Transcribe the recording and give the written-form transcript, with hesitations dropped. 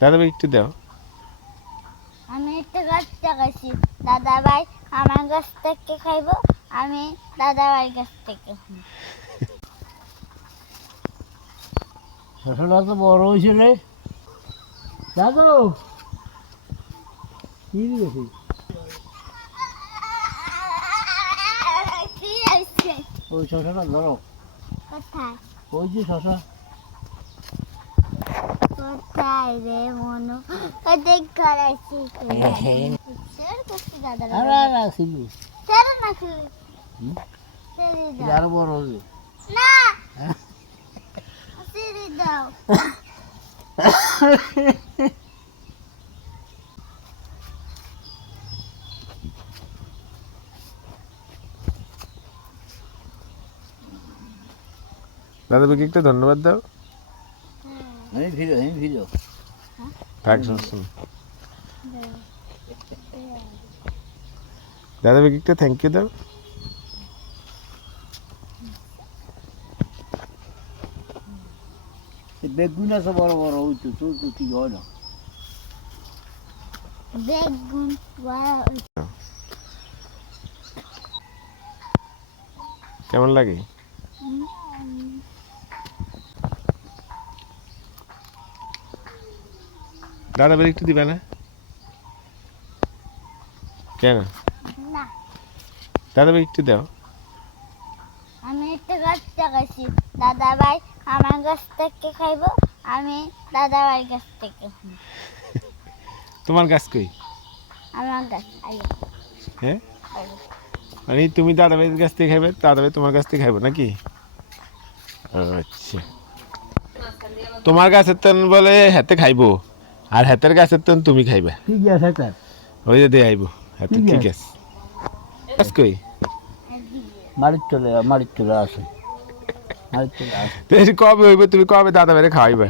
দাদা ভাই একটু দাও। আমি একটা গাছ লাগাইছি, দাদা ভাই আমার গাছ থেকে খাইবো, আমি দাদা ভাই গাছ থেকে। শশাটা তো বড় হয়েছে রে দাদু, কি দিয়েছি? কি হয়েছে? ওই শশাটা ধরো, কোথায় ওই যে শশা। কোথায় রে মনু? দেখ করাইছি শেয়ার করছি দাদা সিলু শেয়ার না শেয়ার দাও আরো বড় হবে না শেয়ার দাও। দাদা ভাইকে একটু ধন্যবাদ দাও। আমি ভিডিও থাক শুন। দাদা ভাইকে একটু থ্যাংক ইউ দাও। বেগুন আছে বড় বড়, ওই তো তোর তো ঠিক হয় না। বেগুন কেমন লাগে? দাদা ভাই একটু দিবে না কেন? না দাদা ভাই একটু দাও। আমি একটা গাছ লাগাইছি, দাদা ভাই আমার গাছ থেকে খাইবো, আমি দাদা ভাই গাছ থেকে। তোমার গাছ কই? আমার গাছ আইয়া হ্যাঁ, মানে তুমি দাদা ভাইয়ের কাছ থেকে খাইবে, দাদা ভাই তোমার কাছ থেকে খাইবো নাকি? আচ্ছা, তোমার গাছের তন বলে হাতে খাইবো, আর হাতের গাছের তন তুমি খাইবে। ঠিক আছে স্যার, ওই যে দিয়ে আইবো হাতে। ঠিক আছে, গাছ কই? মারির চলে আসে। কবে হইবে? তুমি কবে দাদা ভাইরে খাওয়াইবে?